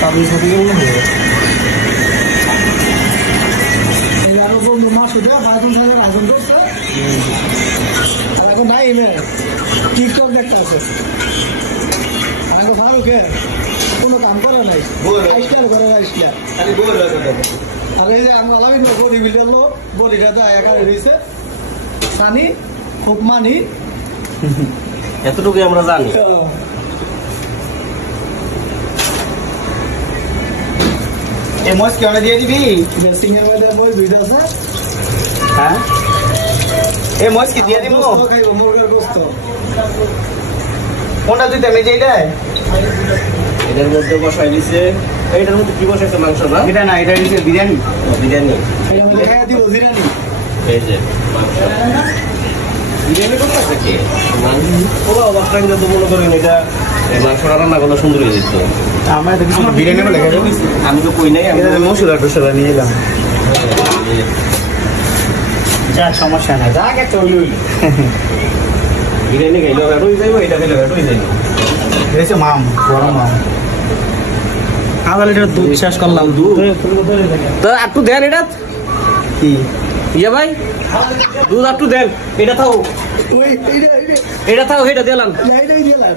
তাদের সাথে কেমন হবে এই আরো বন্ধু মাস হতে বাইতুল সাহেবের আয়োজন করছে আর এখন নাই টিকটক দেখতে আছে ফারুকে কোনো কাম করে নাই আইসটার করে আইসটা আর এই যে আমি আলামিন বডি বিল্ডার লোক বডিটা তো একারে দিয়েছে সানি খুব মানি এতটুকু আমরা জানি এই মস কি অনে দিয়ে দিবি বেসিং এর মধ্যে বই দুইটা আছে হ্যাঁ এই মস কি দিয়ে দিমু খাইবো মুরগির গোশত কোনটা দিতে আমি যেটা এটার মধ্যে বসাই দিছে এইটার মধ্যে কি বসাইছে মাংস না এটা না এটা দিছে বিরিয়ানি বিরিয়ানি এই আমরা খাইয়া দিব বিরিয়ানি এই যে মাংস বিরিয়ানি করতেছে কি পুরো অবস্থায় যদি মনে করেন এটা মাংস রান্না করলে সুন্দর হয়ে যেত আমার তো কিছু বিরিয়ানি বলে আমি তো কই নাই আমি মশলা টসলা নিয়ে এলাম যা সমস্যা নাই যা কে চলুই বিরিয়ানি খাইলো বেড়ই যাইব এটা খাইলো বেড়ই যাইব এসে মাম বড় মাম আধা লিটার দুধ শেষ করলাম দুধ তো একটু দেন এটা কি ইয়া ভাই দুধ একটু দেন এটা থাও ওই এটা থাও এটা দিলাম লাইলাই দিলাম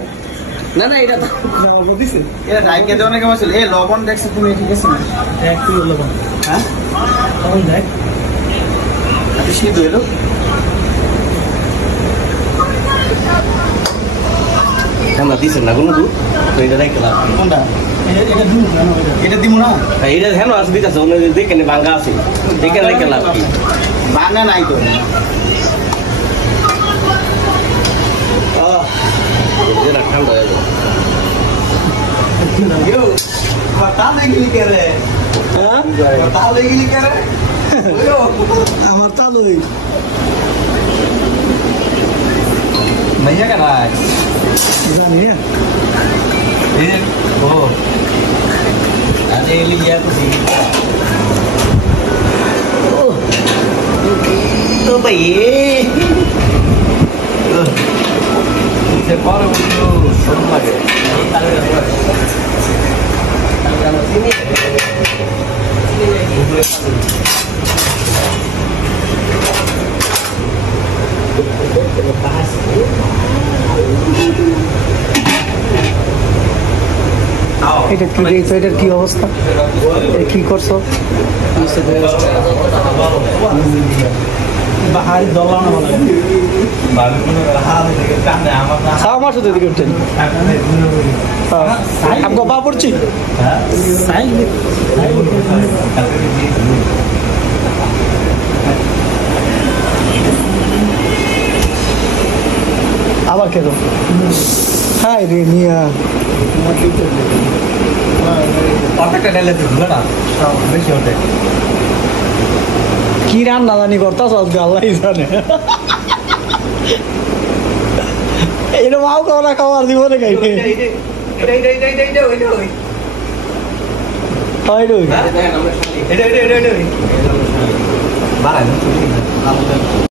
না না এটা না বলিস এটা ডাইকে দেওয়া নাকি বলছিল এই লবণ দেখছ তুমি ঠিক আছে না এক কিলো লবণ হ্যাঁ লবণ দেখ আপনি শীত হইলো আমরা দিছেন না কোনো দুধ তো এটা দেখে লাভ কোনটা এটা দুধ না এটা দিব না এটা হেন আছে দিতেছে ওনে দেখেন ভাঙ্গা আছে দেখে দেখে লাভ কি ভাঙ্গা নাই তো এটা ঠান্ডা হয়ে যাবে यो बता देगी क्या रे हां बता देगी क्या रे यो আমার তালই भैया का रहा है জানি না ये ओ अरे लिया तो सी तो भैया से पर वो सब लगे এটা কি এটার কি অবস্থা কি করছো বাহারি দলানো বলে খাওয়া মাছ হতে দিকে উঠছেন আমি বা পড়ছি আবার কেন হাই রে মিয়া কি রান্না জানি করতাস আজকে আল্লাহ জানে এটা মাও খাওয়া খাওয়ার জীবনে খাইবে এটা